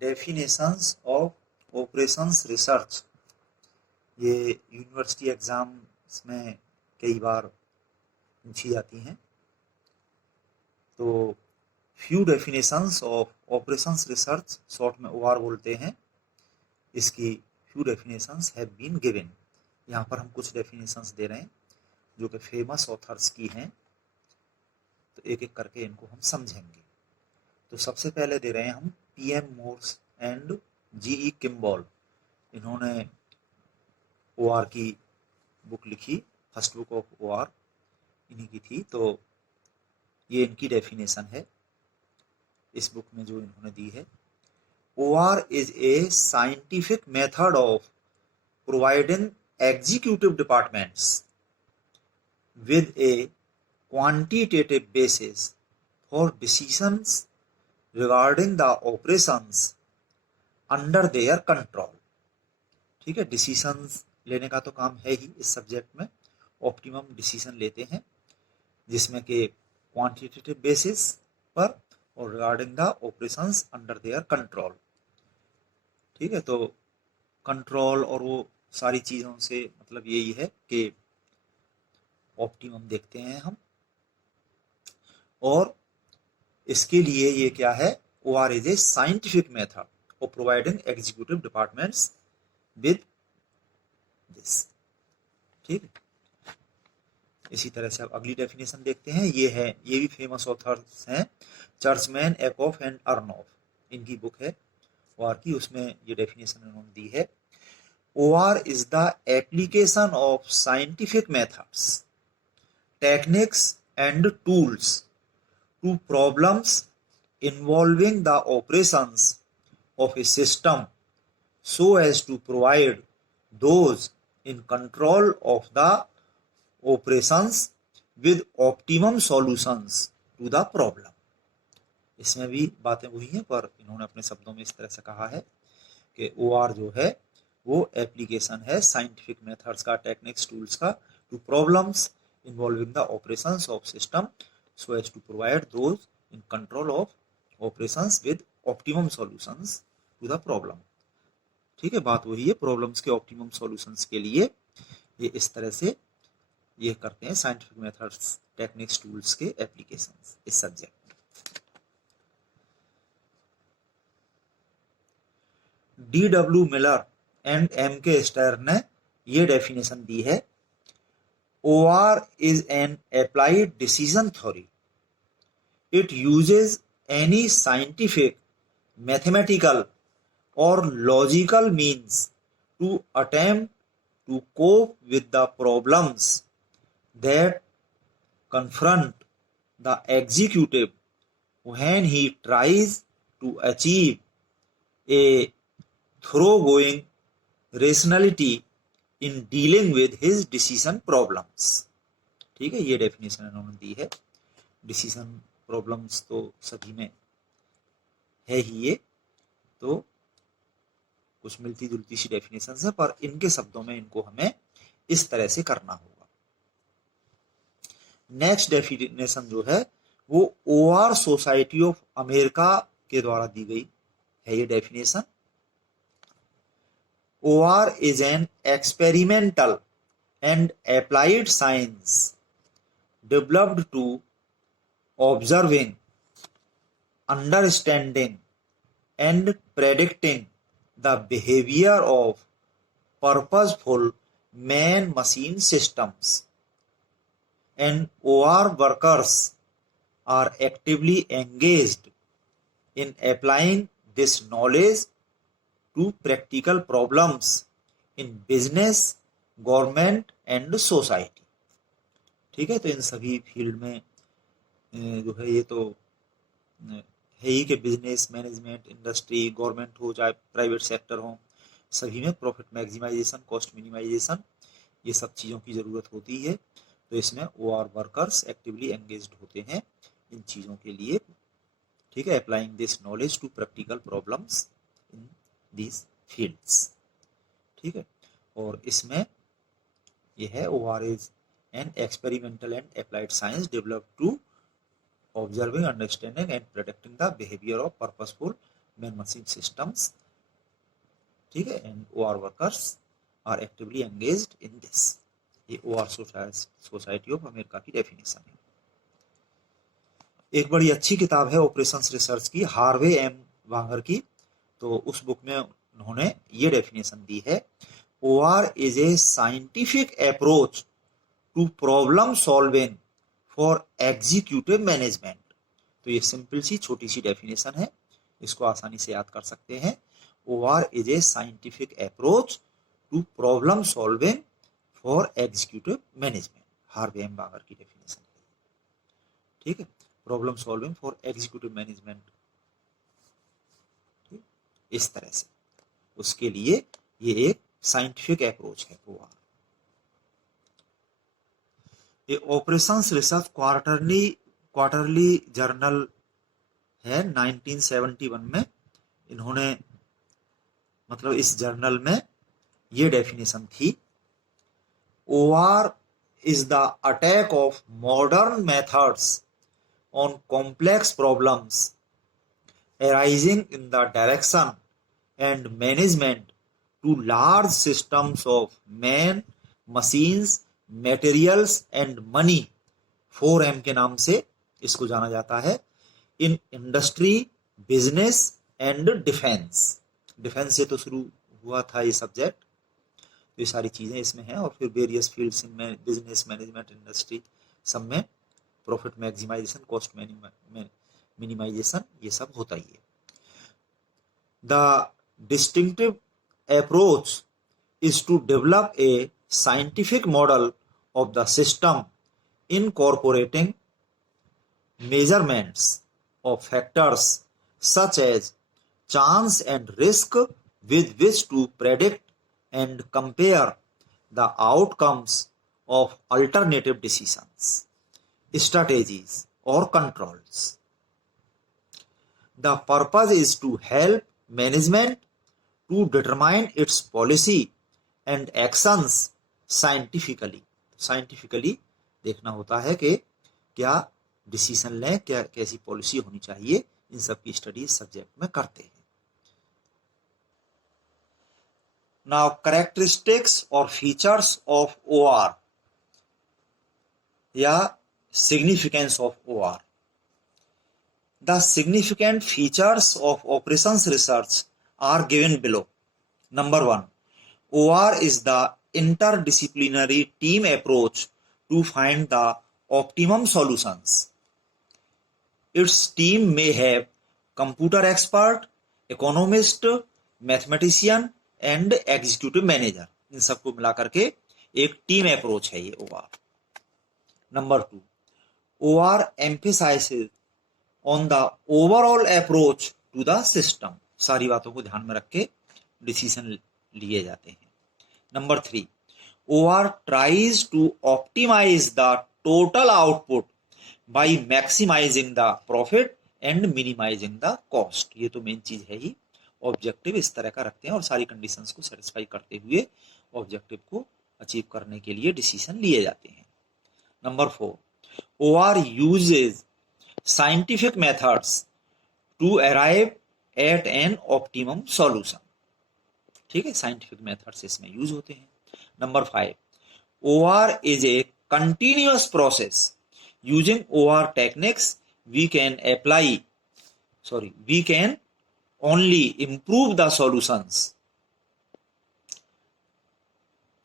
Definitions of operations research, ये university exams में कई बार पूछी जाती हैं। तो few definitions of operations research, short में OR बोलते हैं, इसकी few definitions have been given. यहाँ पर हम कुछ डेफिनेशंस दे रहे हैं जो कि फेमस ऑथर्स की हैं, तो एक एक करके इनको हम समझेंगे। तो सबसे पहले दे रहे हैं हम PM Morse and GE Kimball. इन्होंने OR की बुक लिखी, फर्स्ट बुक ऑफ OR इन्हीं की थी। तो ये इनकी डेफिनेशन है इस बुक में जो इन्होंने दी है। OR is a scientific method of providing executive departments with a quantitative basis for decisions regarding the operations under their control। ठीक है, डिसीजंस लेने का तो काम है ही इस सब्जेक्ट में। ऑप्टिमम डिसीजन लेते हैं जिसमें कि क्वांटिटेटिव बेसिस पर और regarding the operations under their control. ठीक है, तो कंट्रोल और वो सारी चीज़ों से मतलब यही है कि ऑप्टिमम देखते हैं हम। और इसके लिए ये क्या है, OR is a scientific method of providing executive departments with this. ठीक है, इसी तरह से अब अगली डेफिनेशन देखते हैं। ये भी फेमस ऑथर्स हैं, चर्चमैन, एकॉफ एंड अर्नोफ, इनकी बुक है OR की, उसमें ये डेफिनेशन उन्होंने दी है। OR is the application of scientific methods, techniques and tools to problems involving the operations of a system so as to provide those in control of the operations with optimum solutions to the problem। इसमें भी बातें वही हैं, पर इन्होंने अपने शब्दों में इस तरह से कहा है कि OR जो है वो एप्लीकेशन है साइंटिफिक मेथड्स का, टेक्निक्स, टूल्स का, to problems involving the operations of system so as to provide those in control of operations with optimum solutions to the problem. ठीक है, बात वही है, प्रॉब्लम्स के ऑप्टिमम सॉल्यूशंस के लिए ये इस तरह से ये करते हैं, साइंटिफिक मेथड्स, टेक्निक्स, टूल्स के एप्लीकेशंस इस सब्जेक्ट में। DW Miller and MK Starr ने ये डेफिनेशन दी है। OR is an applied decision theory. It uses any scientific, mathematical or logical means to attempt to cope with the problems that confront the executive when he tries to achieve a thoroughgoing rationality in dealing with his decision problems। ठीक है, ये definition इन्होंने दी है। Decision problems तो सभी में है ही, ये तो कुछ मिलती जुलती सी डेफिनेशन है, पर इनके शब्दों में इनको हमें इस तरह से करना होगा। नेक्स्ट डेफिनेशन जो है वो OR सोसाइटी ऑफ अमेरिका के द्वारा दी गई है ये definition. OR is an experimental and applied science developed to observing, understanding and predicting the behavior of purposeful man-machine systems, and OR workers are actively engaged in applying this knowledge to practical problems in business, government and society। ठीक है, तो इन सभी field में जो है ये तो है ही कि बिजनेस, मैनेजमेंट, इंडस्ट्री, गवर्नमेंट हो चाहे प्राइवेट सेक्टर हो, सभी में प्रॉफिट मैक्सिमाइजेशन, कॉस्ट मिनिमाइजेशन, ये सब चीज़ों की ज़रूरत होती है। तो इसमें OR वर्कर्स एक्टिवली एंगेज्ड होते हैं इन चीज़ों के लिए। ठीक है, applying this knowledge to practical problems in these fields। ठीक है, और इसमें यह है OR is an experimental and applied science developed to observing, understanding and predicting the behavior of purposeful man machine systems, ठीक है, and OR workers are actively engaged in this. ये OR society of America की definition है। एक बड़ी अच्छी किताब है ऑपरेशंस रिसर्च की, हार्वे एम वांगर की, तो उस बुक में उन्होंने ये डेफिनेशन दी है, OR is a scientific approach to problem solving for executive management. तो ये सिंपल सी छोटी सी डेफिनेशन है, इसको आसानी से याद कर सकते हैं। OR is a scientific approach to problem solving for executive management, Harvey M वांगर की डेफिनेशन, ठीक है, problem solving for executive management, इस तरह से उसके लिए ये एक साइंटिफिक अप्रोच है OR। ये ऑपरेशंस रिसर्च क्वार्टरली जर्नल है 1971 में, इन्होंने मतलब इस जर्नल में ये डेफिनेशन थी, OR is the attack of modern methods on complex problems arising in the direction and management to large systems of man, machines, materials and money, 4M के नाम से इसको जाना जाता है, in industry, business and defence. Defence से तो शुरू हुआ था ये सब्जेक्ट, तो ये सारी चीजें इसमें हैं, और फिर वेरियस फील्ड्स में, बिजनेस, मैनेजमेंट, इंडस्ट्री, सब में प्रॉफिट मैक्सिमाइजेशन, कॉस्ट मिनिमाइजेशन, ये सब होता ही है। The distinctive approach is to develop a scientific model of the system incorporating measurements of factors such as chance and risk with which to predict and compare the outcomes of alternative decisions, strategies or controls. The purpose is to help management to determine its policy and actions scientifically. Scientifically देखना होता है कि क्या decision लें, क्या कैसी policy होनी चाहिए, इन सब की स्टडी सब्जेक्ट में करते हैं। नाउ कैरेक्टरिस्टिक्स और फीचर्स ऑफ OR या significance of OR। The significant features of operations research are given below. Number 1, OR is the interdisciplinary team approach to find the optimum solutions. Its team may have computer expert, economist, mathematician and executive manager. इन सबको मिला करके एक team approach है ये OR। Number 2, OR emphasizes on the overall approach to the system. सारी बातों को ध्यान में रख के डिसीजन लिए जाते हैं। Number 3, OR tries to optimize the total output by maximizing the profit and minimizing the cost. ये तो मेन चीज है ही, ऑब्जेक्टिव इस तरह का रखते हैं और सारी कंडीशंस को सेटिस्फाई करते हुए ऑब्जेक्टिव को अचीव करने के लिए डिसीजन लिए जाते हैं। Number 4, OR uses scientific methods to arrive at an optimum solution. ठीक है, साइंटिफिक मेथड्स इसमें यूज होते हैं। Number 5, OR is a continuous process. Using OR techniques, we can only improve the solutions.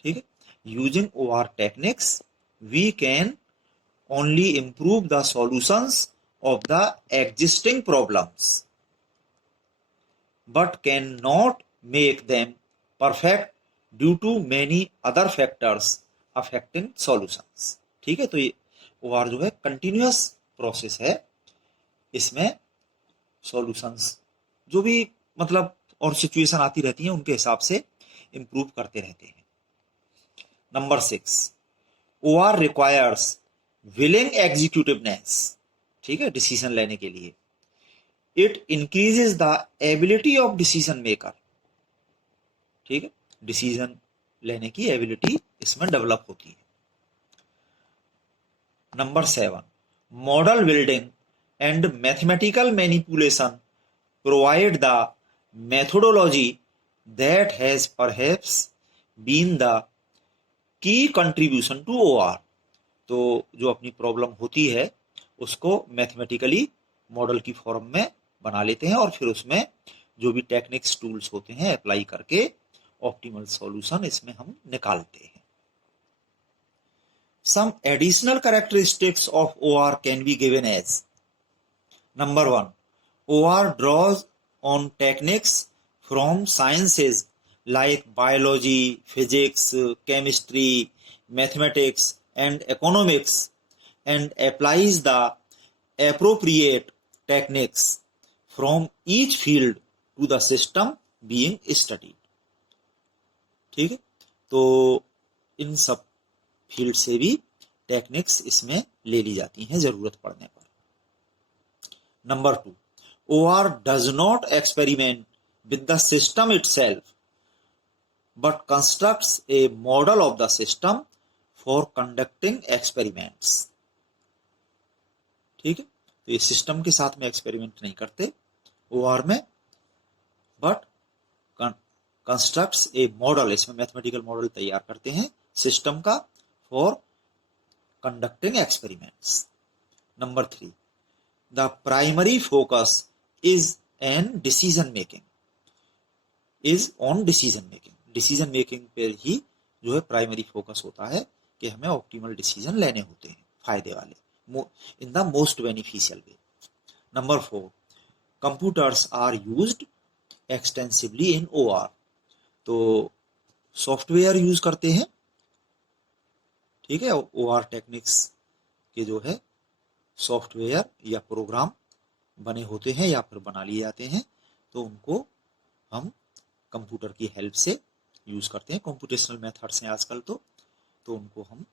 ठीक है, using OR techniques, we can only improve the solutions of the existing problems, but cannot make them perfect due to many other factors affecting solutions. ठीक है, तो ये OR जो है continuous process है, इसमें सॉल्यूशंस जो भी मतलब और सिचुएशन आती रहती है उनके हिसाब से इंप्रूव करते रहते हैं। Number 6, OR requires willing executiveness. ठीक है, डिसीजन लेने के लिए। It increases the ability of decision maker. ठीक है, डिसीजन लेने की एबिलिटी इसमें डेवलप होती है। Number 7, model building and mathematical manipulation provide the methodology that has perhaps been the key contribution to OR। तो जो अपनी प्रॉब्लम होती है उसको मैथमेटिकली मॉडल की फॉर्म में बना लेते हैं और फिर उसमें जो भी टेक्निक्स टूल्स होते हैं अप्लाई करके ऑप्टिमल सॉल्यूशन इसमें हम निकालते हैं। Some additional characteristics of OR can be given as: Number 1, OR draws on techniques from sciences like biology, physics, chemistry, mathematics, and economics and applies the appropriate techniques from each field to the system being studied। ठीक है, तो इन सब field से भी techniques इसमें ले ली जाती हैं जरूरत पड़ने पर। Number 2, OR does not experiment with the system itself but constructs a model of the system for conducting experiments। ठीक है, तो ये सिस्टम के साथ में एक्सपेरिमेंट नहीं करते OR में, बट कंस्ट्रक्ट्स ए मॉडल, इसमें मैथमेटिकल मॉडल तैयार करते हैं सिस्टम का for conducting experiments। Number 3, the primary focus is on decision making। Decision making पर ही जो है प्राइमरी फोकस होता है कि हमें ऑप्टिमल डिसीजन लेने होते हैं फायदे वाले, in the most beneficial way. Number 4, computers are used extensively in OR। तो सॉफ्टवेयर यूज करते हैं, ठीक है, OR टेक्निक्स के जो है सॉफ्टवेयर या प्रोग्राम बने होते हैं या फिर बना लिए जाते हैं, तो उनको हम कंप्यूटर की हेल्प से यूज करते हैं। कंप्यूटेशनल मेथड्स हैं आजकल तो उनको हम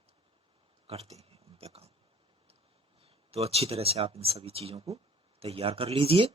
करते हैं उन पे काम। तो अच्छी तरह से आप इन सभी चीज़ों को तैयार कर लीजिए।